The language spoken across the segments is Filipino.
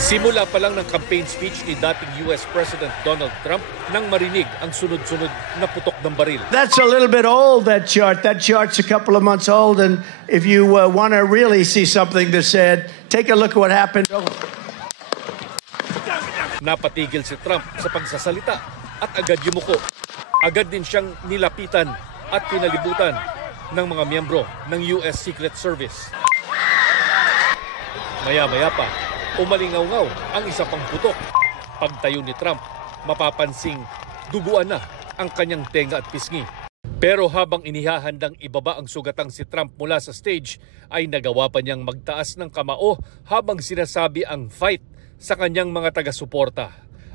Simula pa lang ng campaign speech ni dating US President Donald Trump nang marinig ang sunod-sunod na putok ng baril. That's a little bit old, that chart. That chart's a couple of months old, and if you want to really see something that's said, take a look at what happened. Napatigil si Trump sa pagsasalita at agad yumuko. Agad din siyang nilapitan at pinalibutan ng mga miyembro ng US Secret Service. Maya-maya pa, umalingaw-ngaw ang isa pang putok. Pagtayo ni Trump, mapapansing duguan na ang kanyang tenga at pisngi. Pero habang inihahandang ibaba ang sugatang si Trump mula sa stage, ay nagawa pa niyang magtaas ng kamao habang sinasabi ang fight sa kanyang mga taga-suporta.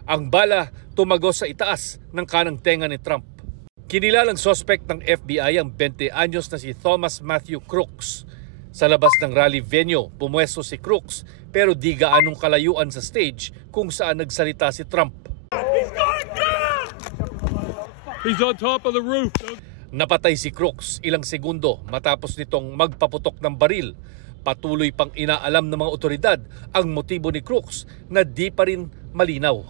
Ang bala tumagos sa itaas ng kanang tenga ni Trump. Kinilalang suspect ng FBI ang 20 anyos na si Thomas Matthew Crooks. Sa labas ng rally venue, pumwesto si Crooks pero di gaanong kalayuan sa stage kung saan nagsalita si Trump. He's on top of the roof. Napatay si Crooks ilang segundo matapos nitong magpaputok ng baril. Patuloy pang inaalam ng mga otoridad ang motibo ni Crooks na di pa rin malinaw.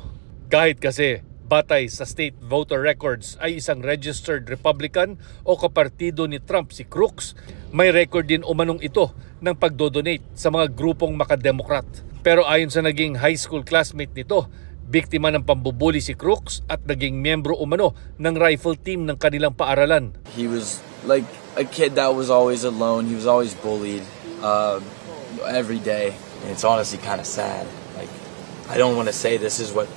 Kahit kasi batay sa state voter records ay isang registered Republican o kapartido ni Trump si Crooks, may record din umanong ito ng pagdodonate sa mga grupong makademokrat. Pero ayon sa naging high school classmate nito, biktima ng pambubuli si Crooks at naging miyembro umano ng rifle team ng kanilang paaralan. He was like a kid that was always alone. He was always bullied every day. And it's honestly kind of sad. Like, I don't want to say this is what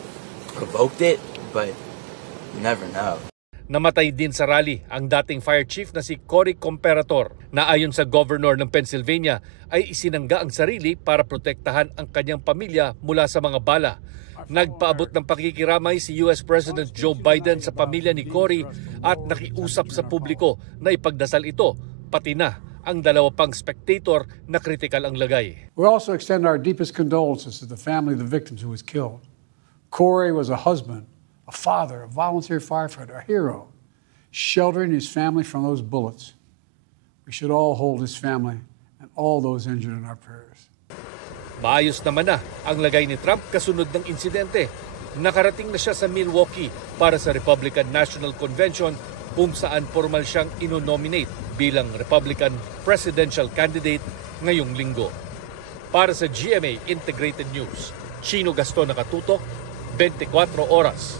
provoked it, but you never know. Namatay din sa rally ang dating fire chief na si Cory Comperator na ayon sa governor ng Pennsylvania ay isinangga ang sarili para protektahan ang kanyang pamilya mula sa mga bala. Nagpaabot ng pakikiramay si US President Joe Biden sa pamilya ni Cory at nakiusap sa publiko na ipagdasal ito, pati na ang dalawa pang spectator na kritikal ang lagay. We also extend our deepest condolences to the family of the victims who was killed. Cory was a husband, a father, a volunteer firefighter, a hero, sheltering his family from those bullets. We should all hold his family and all those injured in our prayers. Maayos naman na ang lagay ni Trump kasunod ng insidente. Nakarating na siya sa Milwaukee para sa Republican National Convention kung saan formal siyang inonominate bilang Republican presidential candidate ngayong linggo. Para sa GMA Integrated News, Chino Gaston Nakatutok, 24 Oras.